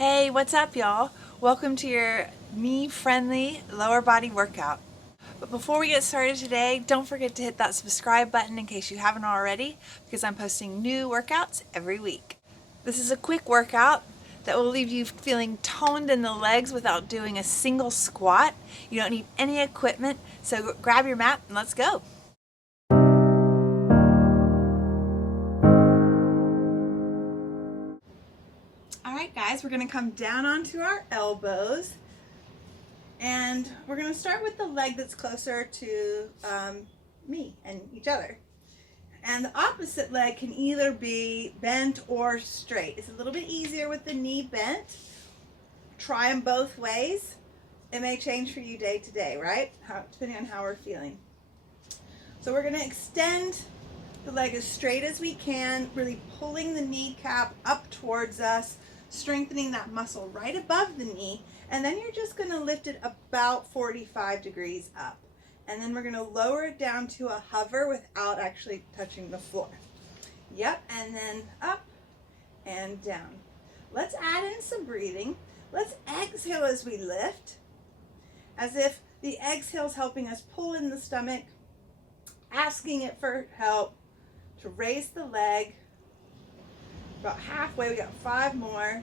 Hey, what's up, y'all? Welcome to your me-friendly lower body workout. But before we get started today, don't forget to hit that subscribe button in case you haven't already, because I'm posting new workouts every week. This is a quick workout that will leave you feeling toned in the legs without doing a single squat. You don't need any equipment, so grab your mat and let's go. Alright guys, we're going to come down onto our elbows and we're going to start with the leg that's closer to me and each other. And the opposite leg can either be bent or straight. It's a little bit easier with the knee bent. Try them both ways. It may change for you day to day, right? Depending on how we're feeling. So we're going to extend the leg as straight as we can, really pulling the kneecap up towards us, strengthening that muscle right above the knee, and then you're just going to lift it about 45 degrees up. And then we're going to lower it down to a hover without actually touching the floor. Yep, and then up and down. Let's add in some breathing. Let's exhale as we lift, as if the exhale is helping us pull in the stomach, asking it for help to raise the leg. About halfway, we got 5 more.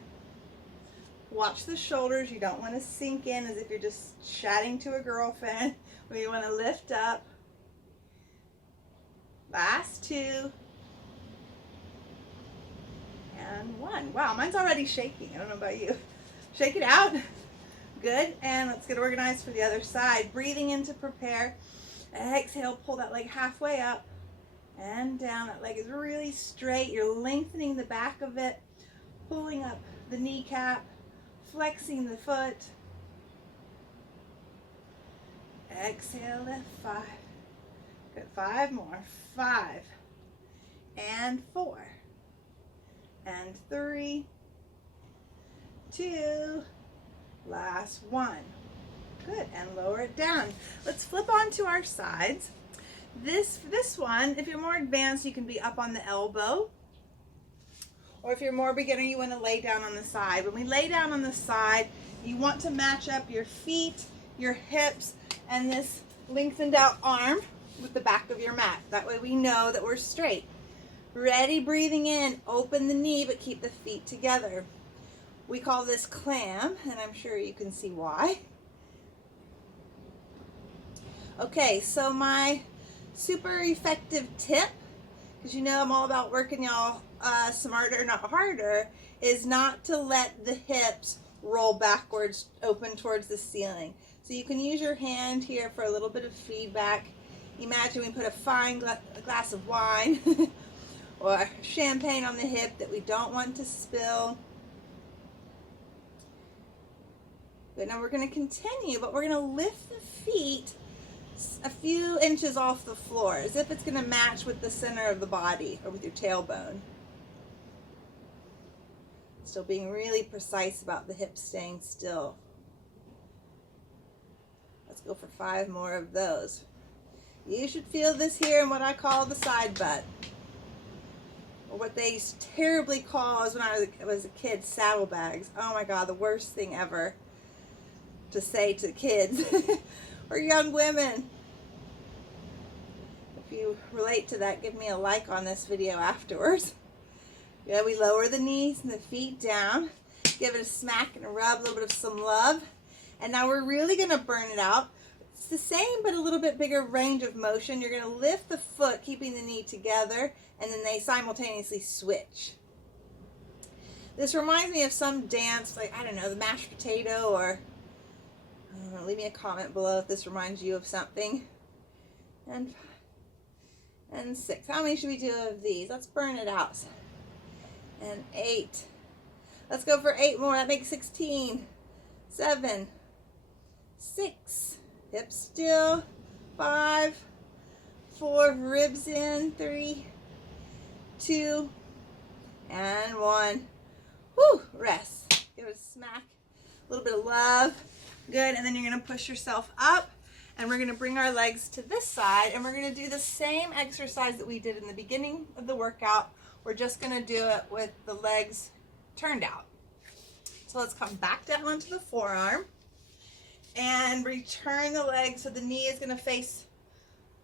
Watch the shoulders. You don't want to sink in as if you're just chatting to a girlfriend. We want to lift up. Last 2. And 1. Wow, mine's already shaking. I don't know about you. Shake it out. Good. And let's get organized for the other side. Breathing in to prepare. Exhale, pull that leg halfway up and down. That leg is really straight. You're lengthening the back of it, pulling up the kneecap, flexing the foot. Exhale, lift. 5. Good. 5 more. 5 and 4 and 3, 2, last 1. Good, and lower it down. Let's flip onto our sides. This one, if you're more advanced, you can be up on the elbow. Or if you're more beginner, you want to lay down on the side. When we lay down on the side, you want to match up your feet, your hips, and this lengthened out arm with the back of your mat. That way we know that we're straight. Ready, breathing in, open the knee, but keep the feet together. We call this clam, and I'm sure you can see why. Okay, so my super effective tip, because you know I'm all about working y'all smarter, not harder, is not to let the hips roll backwards, open towards the ceiling. So you can use your hand here for a little bit of feedback. Imagine we put a fine glass of wine or champagne on the hip that we don't want to spill. But now we're going to continue, but we're going to lift the feet a few inches off the floor, as if it's going to match with the center of the body or with your tailbone. Still being really precise about the hips staying still. Let's go for 5 more of those. You should feel this here in what I call the side butt, or what they terribly call, as when I was a kid, saddlebags. Oh my God, the worst thing ever to say to kids or young women. If you relate to that, give me a like on this video afterwards. Yeah, we lower the knees and the feet down, give it a smack and a rub, a little bit of some love, and now we're really going to burn it out. It's the same but a little bit bigger range of motion. You're going to lift the foot, keeping the knee together, and then they simultaneously switch. This reminds me of some dance, like, I don't know, the mashed potato, or I don't know, leave me a comment below if this reminds you of something. And 6. How many should we do of these? Let's burn it out. And 8. Let's go for 8 more. That makes 16. 7. 6. Hips still. 5. 4. Ribs in. 3. 2. And 1. Whew. Rest. Give it a smack. A little bit of love. Good. And then you're going to push yourself up. And we're going to bring our legs to this side. And we're going to do the same exercise that we did in the beginning of the workout. We're just going to do it with the legs turned out. So let's come back down onto the forearm and return the leg so the knee is going to face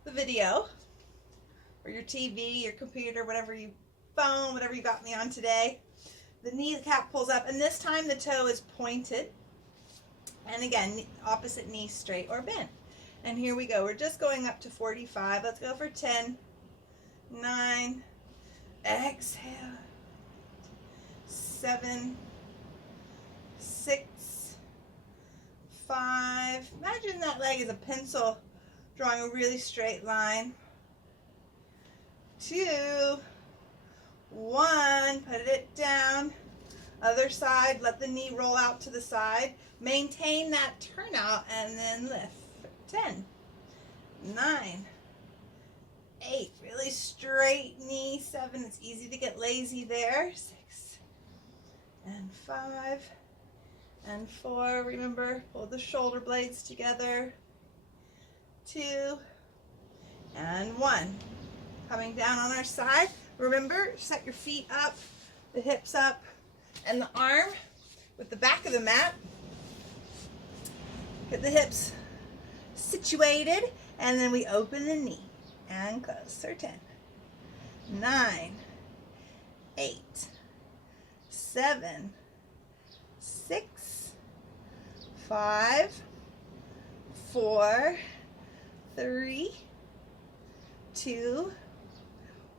the video or your TV, your computer, whatever you phone, whatever you got me on today. The kneecap pulls up, and this time the toe is pointed. And again, opposite knee straight or bent. And here we go. We're just going up to 45. Let's go for 10, 9, exhale, 7, 6, 5. Imagine that leg is a pencil drawing a really straight line. 2, 1, put it down. Other side, let the knee roll out to the side. Maintain that turnout and then lift. 10, 9, 8, really straight knee. 7, it's easy to get lazy there. 6, and 5, and 4. Remember, pull the shoulder blades together. 2, and 1. Coming down on our side. Remember, set your feet up, the hips up, and the arm with the back of the mat. Get the hips situated, and then we open the knee and close. So 10, 9, 8, 7, 6, 5, 4, 3, 2,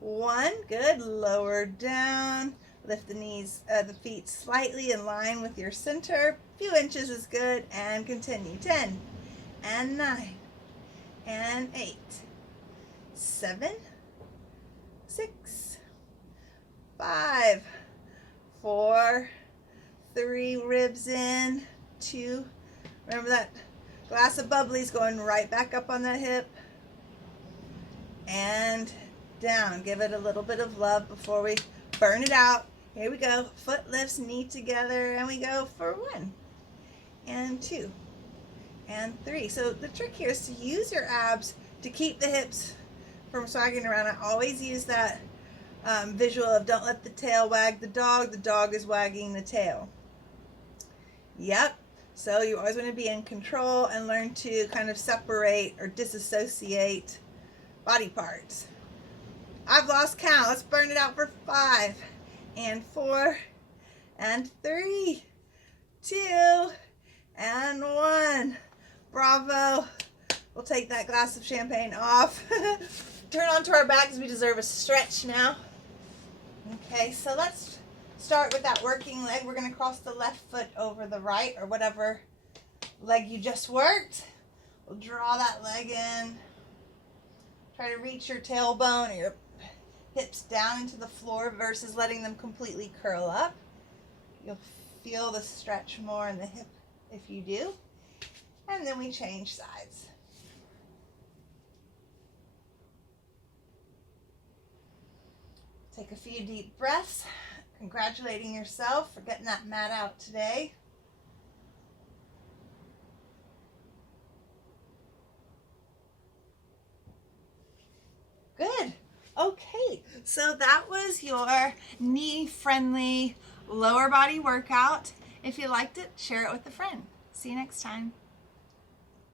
1. Good. Lower down. Lift the knees, the feet slightly in line with your center. A few inches is good. And continue. 10, and 9, and 8, 7, 6, 5, 4, 3. Ribs in. 2. Remember that glass of bubbly's going right back up on that hip. And down. Give it a little bit of love before we burn it out. Here we go. Foot lifts, knee together, and we go for 1, and 2, and 3. So the trick here is to use your abs to keep the hips from swagging around. I always use that visual of don't let the tail wag the dog is wagging the tail. Yep. So you always want to be in control and learn to kind of separate or disassociate body parts. I've lost count. Let's burn it out for 5, and 4, and 3, 2, and 1. Bravo. We'll take that glass of champagne off. Turn onto our back because we deserve a stretch now. Okay, so let's start with that working leg. We're going to cross the left foot over the right, or whatever leg you just worked. We'll draw that leg in. Try to reach your tailbone or your hips down into the floor versus letting them completely curl up. You'll feel the stretch more in the hip if you do. And then we change sides. Take a few deep breaths, congratulating yourself for getting that mat out today. Good. Okay, so that was your knee-friendly lower body workout. If you liked it, share it with a friend. See you next time.